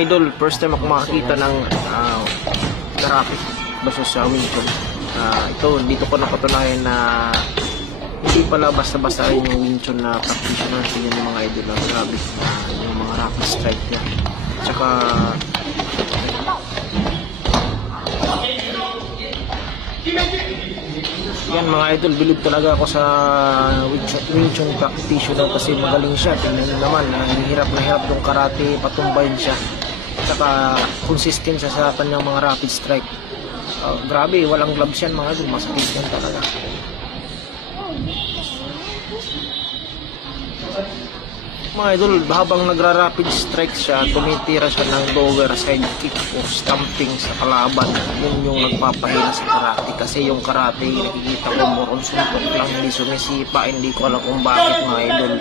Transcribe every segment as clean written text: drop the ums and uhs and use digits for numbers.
idol, first time ako makakita ng karate versus sa Wing Chun. Ito, dito ko napatunayan na hindi pala basta-basta rin yung Wing Chun na practitioner. Yun yung mga idol na grabe, yung mga rapid strike niya. Tsaka yan mga idol, bilib talaga ako sa Wing Chun practitioner kasi magaling siya. Tingnan nyo naman, hirap na hirap yung karate, patumbayin siya. Tsaka consistent siya sa kanyang mga rapid strike. Grabe, walang gloves yan mga idol, masakit yan talaga. Mga idol, habang nagra-rapid strike siya, tumitira siya ng lower side kick o stamping sa kalaban. Yun yung nagpapahina sa karate. Kasi yung karate, nakikita ko more on suntok lang, hindi sumisipa. Hindi ko alam kung bakit mga idol.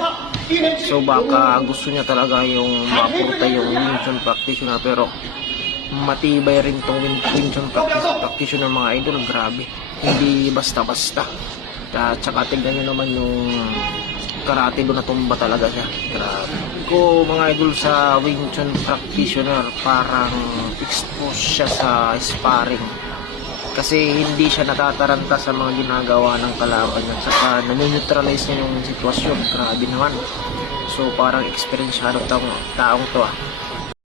So baka gusto niya talaga yung mapurta yung Wing Chun practitioner. Pero matibay rin tong Wing Chun practitioner mga idol. Grabe, hindi basta-basta. Tsaka tignan nyo naman yung karate doon, natumba talaga siya. Grabe. Ko mga idol sa Wing Chun practitioner, parang exposed siya sa sparring. Kasi hindi siya natataranta sa mga ginagawa ng kalaban niya. Saka nanneutralize niya yung sitwasyon. Grabe naman. So parang experienceado taong to